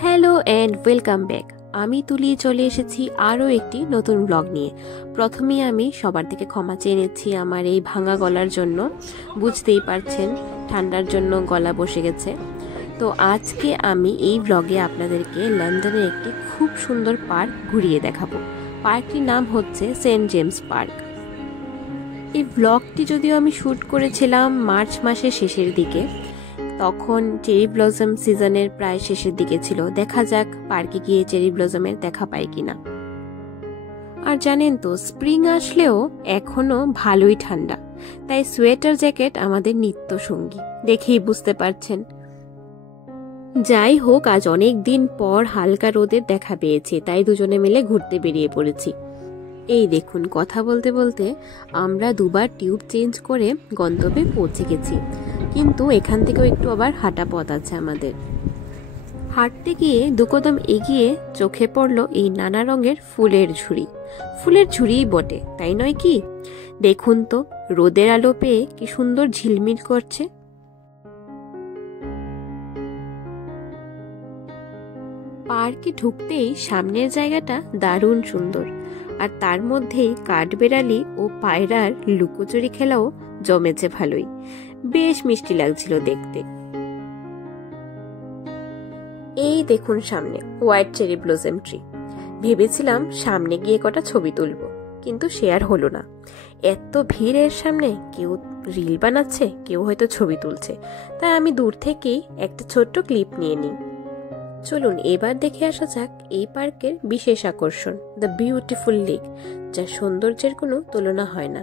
Hello and welcome back. আমি তুলি চলে এসেছি আরও একটি নতুন ব্লগ নিয়ে। প্রথমেই আমি সবার থেকে ক্ষমা চেয়ে নিচ্ছি আমার এই ভাঙা গলার জন্য। বুঝতেই পারছেন ঠান্ডার জন্য গলা বসে গেছে। তো আজকে আমি এই ব্লগে আপনাদেরকে লন্ডনের একটি খুব সুন্দর পার্ক ঘুরিয়ে দেখাবো। পার্কটির নাম হচ্ছে সেন্ট জেমস পার্ক। এই ব্লগটি যদিও আমি শ্যুট করেছিলাম মার্চ মাসের শেষের দিকে, তখন চেরি ব্লসম সিজনের প্রায় শেষের দিকে ছিল। দেখা যাক পার্কে গিয়ে চেরি ব্লসমের দেখা পাই কিনা। আর জানেন তো, স্প্রিং আসলেও এখনো ভালোই ঠান্ডা, তাই সোয়েটার জ্যাকেট আমাদের নিত্য সঙ্গী, দেখেই বুঝতে পারছেন। যাই হোক, আজ অনেক দিন পর হালকা রোদের দেখা পেয়েছি, তাই দুজনে মিলে ঘুরতে বেরিয়ে পড়েছি। এই দেখুন, কথা বলতে বলতে আমরা দুবার টিউব চেঞ্জ করে গন্তব্যে পৌঁছে গেছি, কিন্তু এখান থেকেও একটু আবার হাঁটা পথ আছে আমাদের। হাঁটতে গিয়ে দুকদম এগিয়ে চোখে পড়ল এই নানা রঙের ফুলের ঝুড়ি। ফুলের ঝুড়িই বটে, তাই নয় কি? দেখুন তো, রোদের আলো পেয়ে কি সুন্দর ঝিলমিল করছে। পার্কে ঢুকতেই সামনের জায়গাটা দারুণ সুন্দর, আর তার মধ্যেই কাঠবেড়ালি ও পায়রার লুকোচুরি খেলাও জমেছে ভালোই। বেশ মিষ্টি লাগছিল দেখতে। এই দেখুন সামনে হোয়াইট চেরি ব্লসম ট্রি। ভেবেছিলাম সামনে গিয়ে কটা ছবি তুলবো, কিন্তু সে আর হলো না। এত ভিড়ের সামনে কেউ রিল বানাচ্ছে, কেউ হয়তো ছবি তুলছে, তাই আমি দূর থেকেই একটা ছোট্ট ক্লিপ নিয়ে নিই। চলুন এবার দেখে আসা যাক এই পার্কের বিশেষ আকর্ষণ, দ্য বিউটিফুল লেক, যার সৌন্দর্যের কোনো তুলনা হয় না।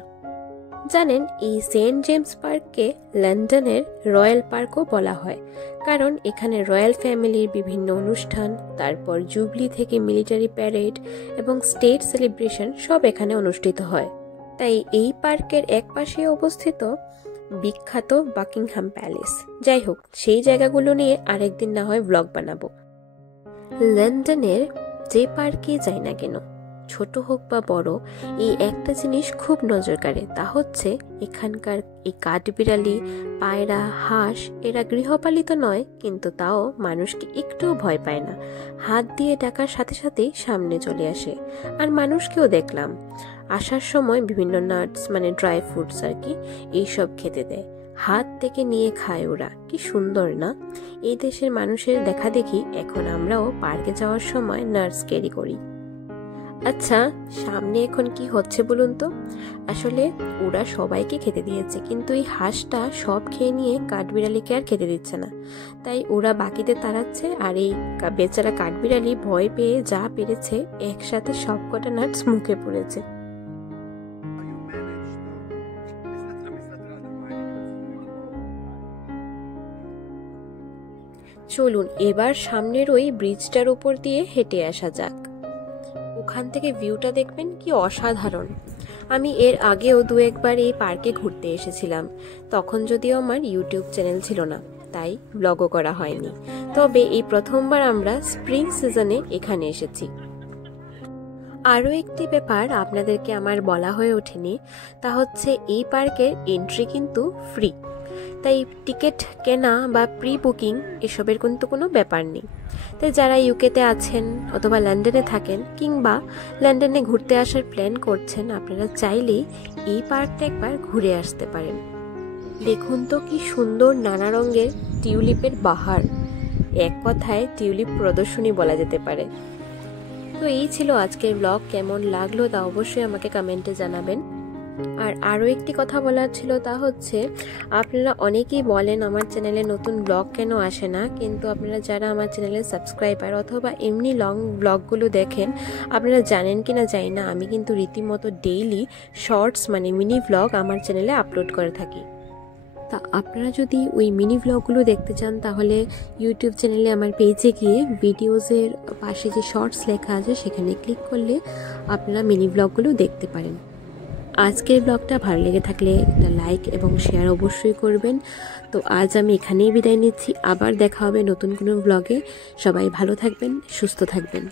জানেন, এই সেন্ট জেমস পার্ককে লন্ডনের রয়্যাল পার্কও বলা হয়, কারণ এখানে রয়্যাল ফ্যামিলির বিভিন্ন অনুষ্ঠান, তারপর জুবলি থেকে মিলিটারি প্যারেড এবং স্টেট সেলিব্রেশন সব এখানে অনুষ্ঠিত হয়। তাই এই পার্কের এক পাশে অবস্থিত বিখ্যাত বাকিংহাম প্যালেস। যাই হোক, সেই জায়গাগুলো নিয়ে আরেকদিন না হয় ব্লগ বানাবো। লন্ডনের যে পার্কে যাই না কেন, ছোট হোক বা বড়, এই একটা জিনিস খুব নজর কাড়ে, তা হচ্ছে এখানকার এই কাঠবিড়ালি, পায়রা, হাঁস, এরা গৃহপালিত নয়, কিন্তু তাও মানুষকে একটুও ভয় পায় না। হাত দিয়ে ডাকার সাথে সাথেই সামনে চলে আসে। আর মানুষকেও দেখলাম আসার সময় বিভিন্ন নাটস, মানে ড্রাই ফ্রুটস আর কি, এইসব খেতে দেয়। হাত থেকে নিয়ে খায় ওরা। কি সুন্দর না? এই দেশের মানুষের দেখা দেখি এখন আমরাও পার্কে যাওয়ার সময় নাটস ক্যারি করি। আচ্ছা, সামনে এখন কি হচ্ছে বলুন তো? আসলে ওরা সবাইকে খেতে দিয়েছে, কিন্তু এই হাঁসটা সব খেয়ে নিয়ে কাঠবিড়ালিকে আর খেতে দিচ্ছে না, তাই ওরা বাকিতে তাড়াচ্ছে। আর এই বেচারা কাঠবিড়ালি ভয় পেয়ে যা পেরেছে একসাথে সবকটা নাটস মুখে পড়েছে। চলুন এবার সামনের ওই ব্রিজটার উপর দিয়ে হেঁটে আসা যাক। ওখান থেকে ভিউটা দেখবেন কি অসাধারণ। আমি এর আগেও দু একবার এই পার্কে ঘুরতে এসেছিলাম, তখন যদিও আমার ইউটিউব চ্যানেল ছিল না, তাই ব্লগও করা হয়নি। তবে এই প্রথমবার আমরা স্প্রিং সিজনে এখানে এসেছি। আরও একটি ব্যাপার আপনাদেরকে আমার বলা হয়ে ওঠেনি, তা হচ্ছে এই পার্কের এন্ট্রি কিন্তু ফ্রি, তাই টিকিট কেনা বা প্রি বুকিং এসবের কিন্তু কোনো ব্যাপার নেই। তাই যারা ইউকেতে আছেন অথবা লন্ডনে থাকেন কিংবা লন্ডনে ঘুরতে আসার প্ল্যান করছেন, আপনারা চাইলেই এই পার্কটা একবার ঘুরে আসতে পারেন। দেখুন তো কি সুন্দর নানা রঙের টিউলিপের বাহার, এক কথায় টিউলিপ প্রদর্শনী বলা যেতে পারে। তো এই ছিল আজকের ব্লগ। কেমন লাগলো তা অবশ্যই আমাকে কমেন্টে জানাবেন। আর আরও একটি কথা বলার ছিল, তা হচ্ছে আপনারা অনেকেই বলেন আমার চ্যানেলে নতুন ব্লগ কেন আসে না, কিন্তু আপনারা যারা আমার চ্যানেলের সাবস্ক্রাইবার অথবা এমনি লং ব্লগগুলো দেখেন, আপনারা জানেন কি না জানি না, আমি কিন্তু রীতিমতো ডেইলি শর্টস মানে মিনি ব্লগ আমার চ্যানেলে আপলোড করে থাকি। তা আপনারা যদি ওই মিনি ব্লগগুলো দেখতে চান, তাহলে ইউটিউব চ্যানেলে আমার পেজে গিয়ে ভিডিওসের পাশে যে শর্টস লেখা আছে সেখানে ক্লিক করলে আপনারা মিনি ব্লগগুলো দেখতে পারেন। আজকের ব্লগটা ভালো লেগে থাকলে একটা লাইক এবং শেয়ার অবশ্যই করবেন। তো আজ আমি এখানেই বিদায় নিচ্ছি, আবার দেখা হবে নতুন কোনো ব্লগে। সবাই ভালো থাকবেন, সুস্থ থাকবেন।